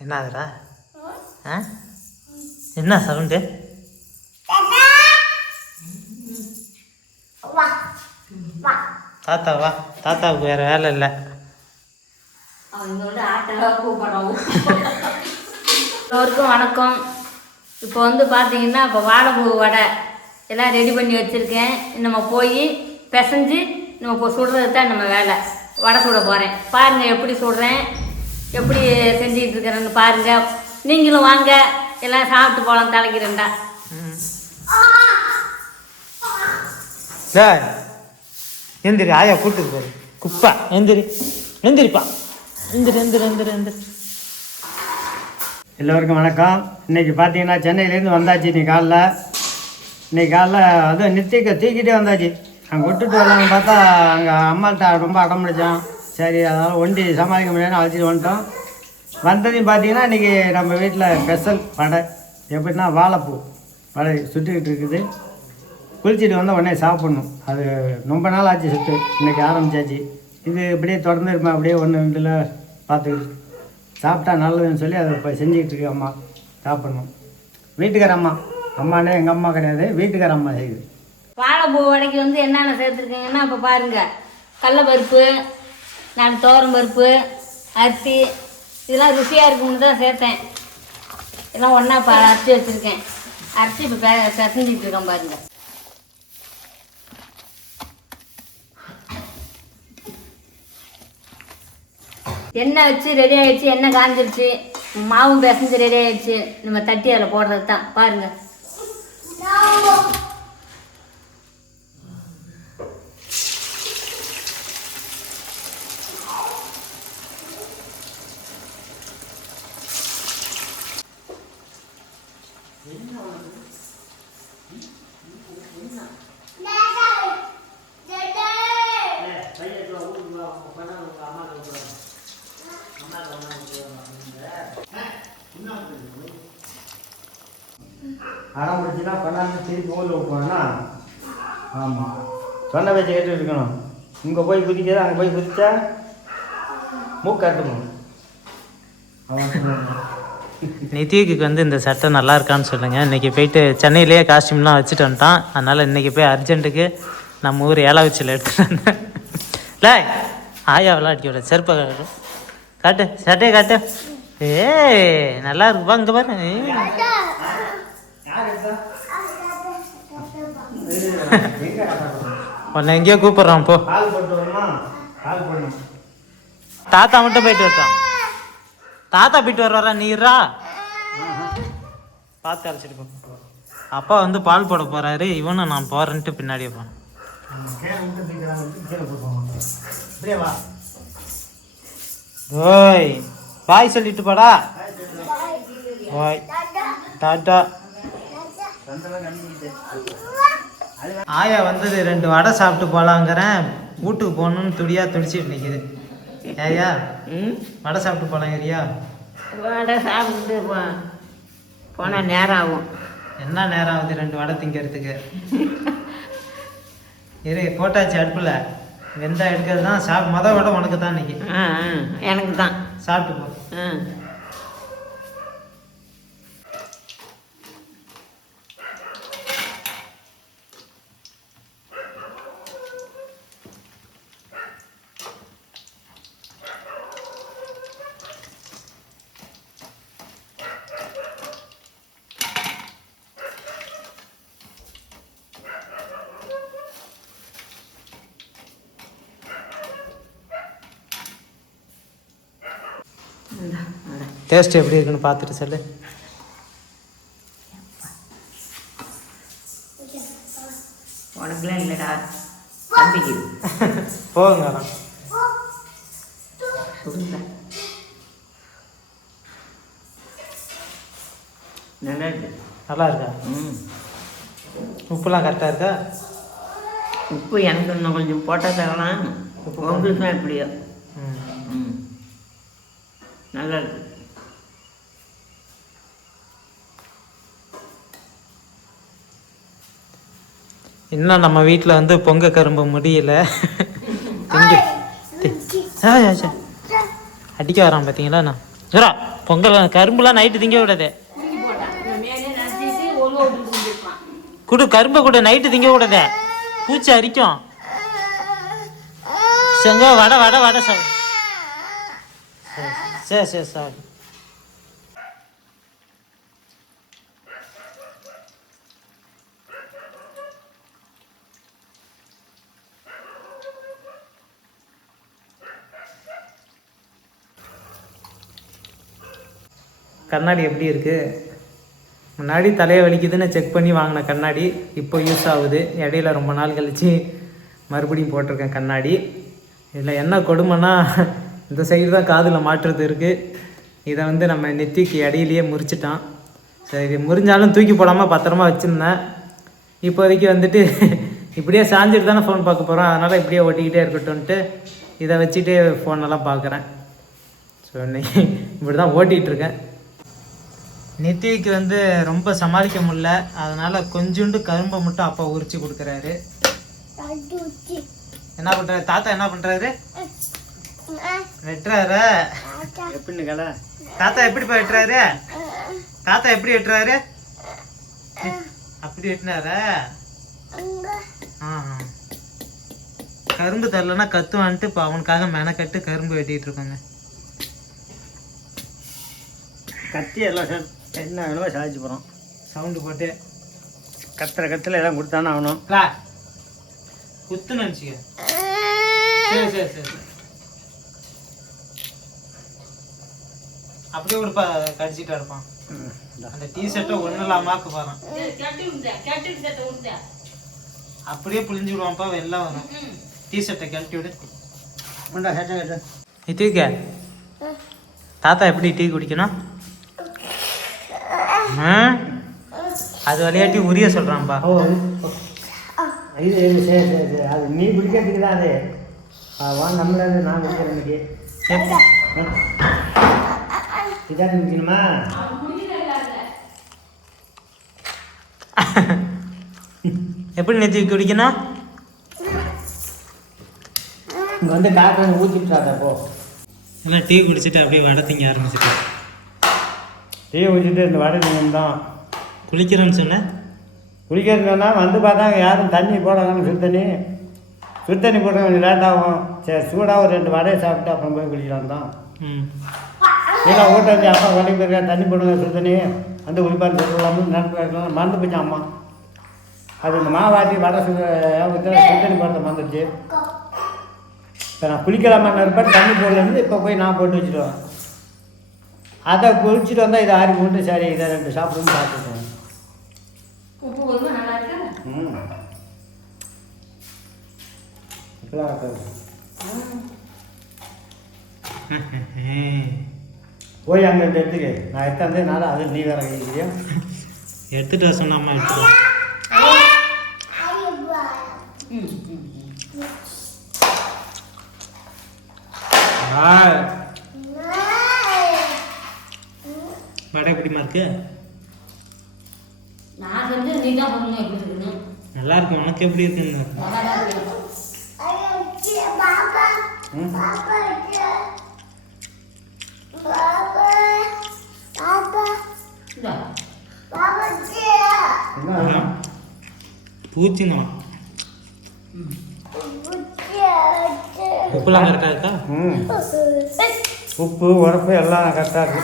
என்னதுடா? ஆ? என்ன சவுண்டு? தாத்தா வா. தாத்தாவுக்கு வேறு வேலை இல்லை. எல்லோருக்கும் வணக்கம். இப்போ வந்து பார்த்தீங்கன்னா இப்போ வாழைப்பூ வடை எல்லாம் ரெடி பண்ணி வச்சுருக்கேன். நம்ம போய் பிசைஞ்சு நம்ம இப்போ சுடுறது தான் நம்ம வேலை. வடை சுட போகிறேன் பாருங்கள் எப்படி சுடுறேன். எப்படி செஞ்சுக்கிட்டு இருக்கிறேன்னு பாருங்கள் நீங்களும் வாங்க. எல்லாம் சாப்பிட்டு போகலாம் தலைக்கு ரெண்டா டேய் எந்திரி ஆயா கூட்டுக்கு போகுது குப்பா. எந்திரி. எந்திரிப்பா. எந்திரி எந்திரி எந்திரி எந்திரி. எல்லோருக்கும் வணக்கம். இன்னைக்கு பார்த்தீங்கன்னா சென்னையிலேருந்து வந்தாச்சு இன்னைக்கு காலைல. இன்னைக்கு காலைல அதுவும் நித்திக்க தூக்கிட்டே வந்தாச்சு. அங்கே விட்டுட்டு வரலாம்னு பார்த்தா அங்கே அம்மாள்கிட்ட ரொம்ப அடம் பிடிச்சோம் சரி அதனால் ஒண்டி சமாளிக்க முடியாதுன்னு அழைச்சிட்டு வந்துட்டோம். வந்ததையும் பார்த்தீங்கன்னா இன்றைக்கி நம்ம வீட்டில் ஸ்பெஷல் வடை. எப்படின்னா வாழைப்பூ வடை சுட்டுக்கிட்டு இருக்குது. குளிச்சுட்டு வந்தால் உடனே சாப்பிட்ணும். அது ரொம்ப நாள் ஆச்சு சுட்டு. இன்றைக்கி ஆரம்பிச்சாச்சு. இது இப்படியே தொடர்ந்து இருப்பேன் அப்படியே ஒன்று ரெண்டில் பார்த்துக்கிட்டு சாப்பிட்டா நல்லதுன்னு சொல்லி அதை இப்போ செஞ்சுக்கிட்டு இருக்கு அம்மா. சாப்பிட்ணும். வீட்டுக்கார அம்மா. அம்மானே எங்கள் அம்மா கிடையாது. வீட்டுக்கார அம்மா செய்யுது. வாழைப்பூ வடைக்கு வந்து என்னென்ன சேர்த்துருக்கீங்கன்னா இப்போ பாருங்கள் கடலப்பருப்பு நான் தோரம் பருப்பு அரிசி இதெல்லாம் ருசியாக இருக்கும்னு தான் சேர்த்தேன். எல்லாம் ஒன்றா ப அரைச்சி வச்சுருக்கேன். அரைச்சி இப்போ பே பிசைஞ்சிட்டு இருக்கேன் பாருங்கள் எண்ணெய் வச்சு ரெடி ஆகிடுச்சு எண்ணெய் காஞ்சிருச்சு. மாவும் பிசைஞ்சு ரெடி ஆகிடுச்சு நம்ம தட்டி அதில் போடுறது தான் பாருங்கள் அடம் பிடிச்சினா கொண்டாந்து திருப்பி விட்டுவாங்கன்னா ஆமாம் சொன்ன பேச்சு கேட்டு இருக்கணும் இங்கே போய் குதிக்கிறது அங்கே போய் குதிச்சா? மூக்கு கட்டணும் நிதிக்கு வந்து இந்த சட்டை நல்லா இருக்கான்னு சொல்லுங்கள் இன்றைக்கி போயிட்டு சென்னையிலேயே காஸ்டியூம்லாம் வச்சுட்டு வந்துட்டான். அதனால் இன்றைக்கி போய் அர்ஜென்ட்டுக்கு நம்ம ஊர் ஏலாவச்சியில் எடுத்துட்டு வந்தேன். லே ஆயாவெல்லாம் அடிக்க விட செருப்பை காட்டு. காட்டு. சட்டையை காட்டு. ஏய் நல்லா இருக்குப்பா இங்கே பாரு. உன்னை எங்கேயோ கூப்பிட்றான் போ. கால் கால் தாத்தா மட்டும் போயிட்டு வரட்டான் தாத்தா போயிட்டு வர்றாரா நீரா பார்த்து அழைச்சிட்டு போ. அப்பா வந்து பால் போட போறாரு. இவனும் நான் போறேன்ட்டு பின்னாடியே போனேன் ஓய் பாய் சொல்லிட்டு போடா. ஓய் டாட்டா ஆயா வந்தது ரெண்டு வடை சாப்பிட்டு போலாங்கிறேன். வீட்டுக்கு போகணும்னு துடியா துடிச்சிட்டு நிற்கிது ஏயா வடை சாப்பிட்டு போலாங்கிறியா? வடை சாப்பிட்டு போ. போனால் நேரம் ஆகும் என்ன நேரம் ஆகுது ரெண்டு வடை திங்கிறதுக்கு? இரு போட்டாச்சு அடுப்பில். வெந்தா எடுக்கிறது தான் சாப் மொதல் வடை உனக்கு தான் இன்னைக்கு எனக்கு தான் சாப்பிட்டு போ. டேஸ்ட் எப்படி இருக்குன்னு பார்த்துட்டு சொல்லு. உனக்குலாம் இல்லைடா. தம்பிக்கு. போங்க. நல்லா இருக்கு. நல்லா இருக்கா? ம். உப்புலாம் கரெக்டாக இருக்கா? உப்பு எனக்கு இன்னும் கொஞ்சம் போட்டால் தரலாம். உங்களுக்கு தான் எப்படியோ. ம். ம். நல்லா இருக்கு. இன்னும் நம்ம வீட்டில் வந்து பொங்க கரும்பு முடியல. அடிக்க வரான் பார்த்தீங்களா நான். சுரா பொங்கல் கரும்புலாம் நைட்டு திங்க விடாதே குடு கரும்பை கொடு நைட்டு திங்க விடாதே பூச்சி அரிக்கும். செங்க வடை வடை வடை சார். சரி சரி சார். கண்ணாடி எப்படி இருக்குது முன்னாடி தலையை வலிக்குதுன்னு செக் பண்ணி வாங்கின கண்ணாடி இப்போ யூஸ் ஆகுது. இடையில ரொம்ப நாள் கழிச்சு மறுபடியும் போட்டிருக்கேன் கண்ணாடி. இதில் என்ன கொடுமைன்னா இந்த சைடு தான் காதில் மாற்றுறது இருக்குது இதை வந்து நம்ம நெத்திக்கு இடையிலேயே முறிச்சிட்டான். சரி முறிஞ்சாலும் தூக்கி போடாமல் பத்திரமா வச்சுருந்தேன். இப்போதைக்கு வந்துட்டு இப்படியே சாஞ்சிட்டு தானே ஃபோன் பார்க்க போகிறோம் அதனால் இப்படியே ஓட்டிக்கிட்டே இருக்கட்டும்ன்ட்டு இதை வச்சுட்டே ஃபோனெல்லாம் பார்க்குறேன். ஸோ இன்னைக்கு இப்படி தான் ஓட்டிகிட்டு இருக்கேன். நித்திக்கு வந்து ரொம்ப சமாளிக்க முடியல. அதனால கொஞ்சோண்டு கரும்பை மட்டும் அப்பா உரிச்சு கொடுக்குறாரு. என்ன பண்றாரு? தாத்தா என்ன பண்றாரு? வெட்டுறாரு. எப்படின்னு தாத்தா எப்படிப்பா வெட்டுறாரு? தாத்தா எப்படி வெட்டுறாரு? அப்படி வெட்டினாரா. கரும்பு தரலன்னா கத்துவான்ட்டு இப்போ அவனுக்காக மெனக்கட்டு கரும்பு வெட்டிட்டு இருக்கோங்க. கத்தி எல்லாம் சார். என்ன வேணுமோ சாதிச்சு போகிறோம் சவுண்டு போட்டு. கத்துற கத்தில் எல்லாம் கொடுத்தானே ஆகணும். குத்து நினச்சிக்க. சரி சரி சரி. அப்படியே கொடுப்பா கடிச்சிட்டு இருப்பான். அந்த டீ ஷர்ட்டை ஒன்றும் இல்லாமாக்கு போகிறான் அப்படியே புளிஞ்சு விடுவான்ப்பா வெளில வரும். டீ ஷர்ட்டை கழட்டி விடு. உண்டா கேட்ட கேட்ட. இதுக்க தாத்தா எப்படி டீ குடிக்கணும்? அது விளையாட்டி உரிய சொல்கிறான்ப்பா ஓ இது சரி சரி சரி அது நீ பிடிக்கிறதுக்கு தான் அது. வா நம்மள நான் பிடிக்கிறேன் இன்னைக்கு. இதான் பிடிக்கணுமா எப்படி நெத்தி குடிக்கணும்? இங்கே வந்து டாக்டர் ஊற்றிட்டாங்க போ. இல்லை டீ குடிச்சிட்டு அப்படியே வடை திங்க ஆரம்பிச்சிட்டு டீ ஊற்றிட்டு இந்த வடை நீங்கள் தான் குளிக்கிறேன்னு சொன்னேன் குளிக்கிறதுனா வந்து பார்த்தாங்க யாரும் தண்ணி போடாங்கன்னு சுடு தண்ணி சுடு தண்ணி போட கொஞ்சம் லேட் ஆகும். சரி சூடாக ஒரு ரெண்டு வடையை சாப்பிட்டு அப்புறம் போய் குளிக்கலாம் தான். ம். கீழே ஊட்ட வச்சு அப்பா வடைக்கு போயிருக்கா தண்ணி போடுங்க சுடு தண்ணி வந்து குளிப்பான்னு சொல்லலாம்னு நினைப்பு மறந்து போச்சு அம்மா. அது இந்த மாவாட்டி வடை சுடு சுடு தண்ணி போட்ட மறந்துடுச்சு. இப்போ நான் குளிக்கலாமான்னு இருப்பேன் தண்ணி போடலேருந்து இப்போ போய் நான் போட்டு வச்சுருவேன் அதை குளிச்சுட்டு வந்தால் இதை ஆறி போட்டு சரி இதை ரெண்டு சாப்பிடுன்னு பார்த்துட்டேன் உப்பு நல்லா இருக்கா? ம். போய் அங்கே எடுத்துக்க. நான் எடுத்தாந்தேனால அது நீ வேற கேட்குறியா எடுத்துட்டு வர சொன்னாம்மா எடுத்துட்டு வா. ம் ம். ஆ. எப்படிமா இருக்கு? நான் செஞ்சு நீ தான் சொல்லணும் எப்படி இருக்குன்னு நல்லா இருக்கு. உனக்கு எப்படி இருக்குன்னு? நல்லா தான் இருக்கு. ம் இந்தா. என்ன பூச்சிங்க உப்புலாம் கரெக்டாக இருக்கா? உப்பு உரப்பு எல்லாம் கரெக்டாக இருக்கு.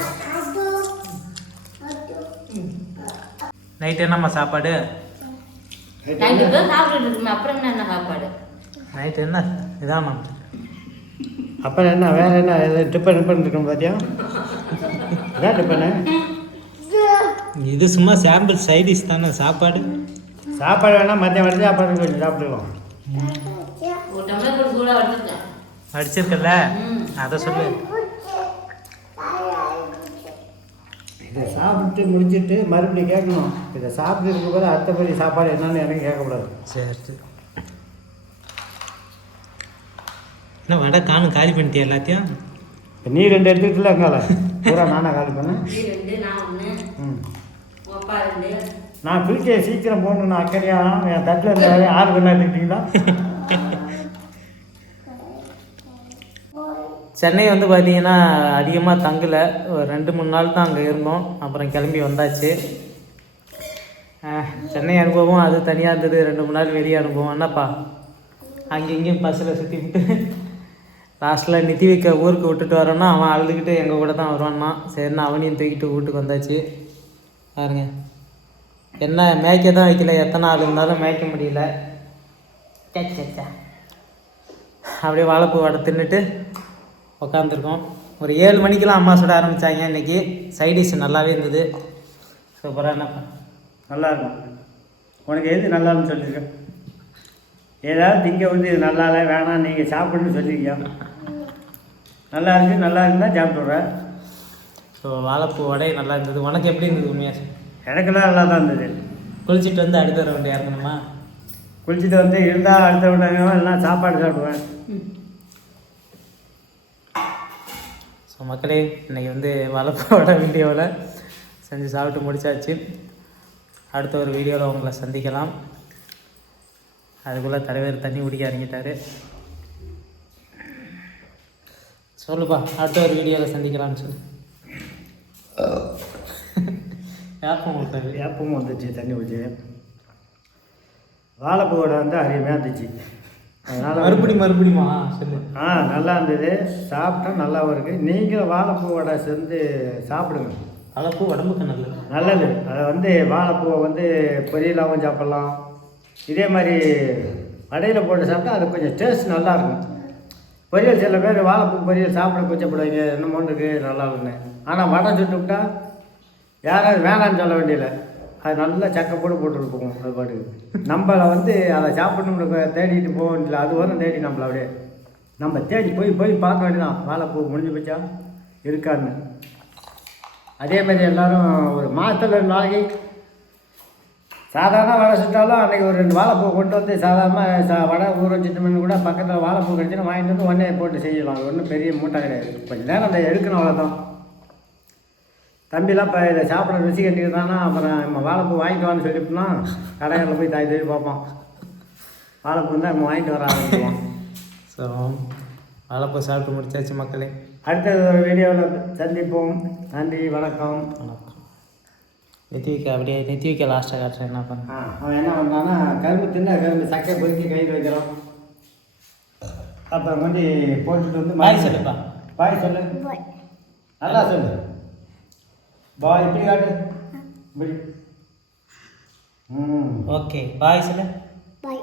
நைட் என்னம்மா சாப்பாடு? சாப்பிட்டுட்டு இருக்குமே அப்புறம் என்ன என்ன சாப்பாடு? நைட் என்ன? இதாம்மா. அப்புறம் என்ன வேற என்ன டிப்பன் டிப்பன் இருக்கணும் பார்த்தியா இதான் டிப்பனு இது சும்மா சாம்பிள் சைடிஷ் தானே சாப்பாடு? சாப்பாடு வேணால் மதியம் வரைக்கும் சாப்பாடு கொஞ்சம் சாப்பிடுவோம் அடிச்சிருக்கல. அதை சொல்லு. இதை சாப்பிட்டு முடிச்சிட்டு மறுபடியும் கேட்கணும். இதை சாப்பிட்டு இருக்கும்போது அடுத்தபடி சாப்பாடு என்னன்னு எனக்கு கேட்கக்கூடாது. சரி சரி. என்ன வடை காணும் காலி பண்ணிட்டியா எல்லாத்தையும்? நீ ரெண்டு எடுத்துக்கிட்டுல எங்கால பூரா நானா காலி பண்ணேன் நீ ரெண்டு நான் குளிக்க சீக்கிரம் போகணுன்னு அக்கறையா என் தட்டில் இருந்த ஆறு பண்ணா எடுத்துக்கிட்டீங்களா? சென்னை வந்து பார்த்தீங்கன்னா அதிகமாக தங்கலை. ஒரு ரெண்டு மூணு நாள் தான் அங்கே இருந்தோம். அப்புறம் கிளம்பி வந்தாச்சு. சென்னை அனுபவம் அது தனியாக இருந்தது. ரெண்டு மூணு நாள் வெளியே அனுபவம். என்னப்பா? அங்கேயும் இங்கேயும் பஸ்ஸில் சுற்றி விட்டு லாஸ்ட்டில் நிதி வைக்க ஊருக்கு விட்டுட்டு வரோன்னா அவன் அழுதுகிட்டு எங்கள் கூட தான் வருவான்னா. சரின்னு அவனையும் தூக்கிட்டு வீட்டுக்கு வந்தாச்சு. பாருங்க. என்ன மேய்க்க தான் வைக்கல. எத்தனை ஆள் இருந்தாலும் மேய்க்க முடியல. அப்படியே வாழைப்பூ வடை தின்னுட்டு உக்காந்துருக்கோம். ஒரு ஏழு மணிக்கெல்லாம் அம்மா சுட ஆரம்பித்தாங்க இன்னைக்கு சைடிஷ் நல்லாவே இருந்தது. சூப்பராக என்னப்பா நல்லா இருக்கும். உனக்கு எது நல்லான்னு சொல்லியிருக்கேன் ஏதாவது திங்க வந்து இது நல்லா இல்லை வேணாம் நீங்கள் சாப்பிடுன்னு சொல்லியிருக்கியா நல்லா இருக்கு நல்லா இருந்தா சாப்பிட்றேன் ஸோ வாழைப்பூ வடை நல்லா இருந்தது. உனக்கு எப்படி இருந்தது உண்மையாக சொல்லு. எனக்கெல்லாம் நல்லா தான் இருந்தது. குளிச்சுட்டு வந்து அடுத்த ரவுண்டு இறங்கணுமா குளிச்சுட்டு வந்து இருந்தால் அடுத்த விடாங்க எல்லாம் சாப்பாடு சாப்பிடுவேன். ஸோ மக்களே இன்னைக்கு வந்து வளப்போட வீடியோவில் செஞ்சு சாப்பிட்டு முடிச்சாச்சு. அடுத்த ஒரு வீடியோவில் உங்களை சந்திக்கலாம். அதுக்குள்ளே தலைவர் தண்ணி குடிக்க இறங்கிட்டாரு சொல்லுப்பா அடுத்த ஒரு வீடியோவில் சந்திக்கலாம்னு சொல்லு. ஏப்பம் கொடுத்தாரு? ஏப்பமும் வந்துச்சு தண்ணி குடிச்சு? வாழைப்பூவோட வந்து அருமையாக இருந்துச்சு. அதனால் மறுபடி மறுபடியுமா? சொல்லு. ஆ நல்லா இருந்தது. சாப்பிட்டா நல்லாவும் இருக்குது நீங்களும் வாழைப்பூவோட சேர்ந்து சாப்பிடுங்க. வாழைப்பூ உடம்புக்கு நல்லது. நல்லது. அதை வந்து வாழைப்பூவை வந்து பொரியலாகவும் சாப்பிட்லாம். இதே மாதிரி வடையில் போட்டு சாப்பிட்டா அது கொஞ்சம் டேஸ்ட் நல்லாயிருக்கும் பொரியல் சில பேர் வாழைப்பூ பொரியல் சாப்பிட கூச்சப்படுவாங்க. என்ன இருக்கு நல்லா இருக்குன்னு ஆனால் வடை சுட்டு விட்டா யாராவது வேணான்னு சொல்ல வேண்டியதில்லை. அது நல்லா சக்கை போட்டு போகும் அது பாட்டுக்கு. நம்மளை வந்து அதை சாப்பிடணும்னு தேடிட்டு போக வேண்டியதில்லை. அது வரும் தேடி நம்மள அப்படியே நம்ம தேடி போய் போய் பார்க்க வேண்டியதான் வாழைப்பூ முடிஞ்சு போச்சா? இருக்கான்னு. அதே மாதிரி எல்லாரும் ஒரு மாதத்தில் ஒரு நாளைக்கு சாதாரண வடை சுட்டாலும் அன்றைக்கி ஒரு ரெண்டு வாழைப்பூ கொண்டு வந்து சாதாரணமாக சா வடை ஊற வச்சுட்டோம்னு கூட பக்கத்தில் வாழைப்பூ கிடச்சின்னு வாங்கிட்டு வந்து உடனே போட்டு செய்யலாம். அது ஒன்றும் பெரிய மூட்டை கிடையாது. கொஞ்சம் நேரம் அதை எடுக்கணும் அவ்வளோதான் தம்பிலாம் இப்போ இதை சாப்பிட ருசி கட்டிக்கிறானா அப்புறம் நம்ம வாழைப்பூ வாங்கிட்டு வான்னு சொல்லிவிட்டோம்னா கடைகளில் போய் தாய் தூக்கி பார்ப்போம் வாழைப்பூ தான் நம்ம வாங்கிட்டு வர ஆரம்பிச்சுவோம் ஸோ வாழைப்பூ சாப்பிட்டு முடிச்சாச்சு மக்களே. அடுத்த ஒரு வீடியோவில் சந்திப்போம். நன்றி வணக்கம். வணக்கம். நித்திவிக்கா அப்படியே நித்திவிக்கா லாஸ்ட்டாக காட்டுறேன் என்ன பண்ண அவன் என்ன பண்ணான்னா கரும்பு தின்ன கரும்பு சக்கை பொறுக்கி கையில் வைக்கிறோம் அப்புறம் கொண்டு போட்டுட்டு வந்து பாய் சொல்லுப்பா. பாய் சொல்லு. நல்லா சொல்லு. பாய் இப்படி காட்டு இப்படி ம் ஓகே பாய் சொல்லு Bye.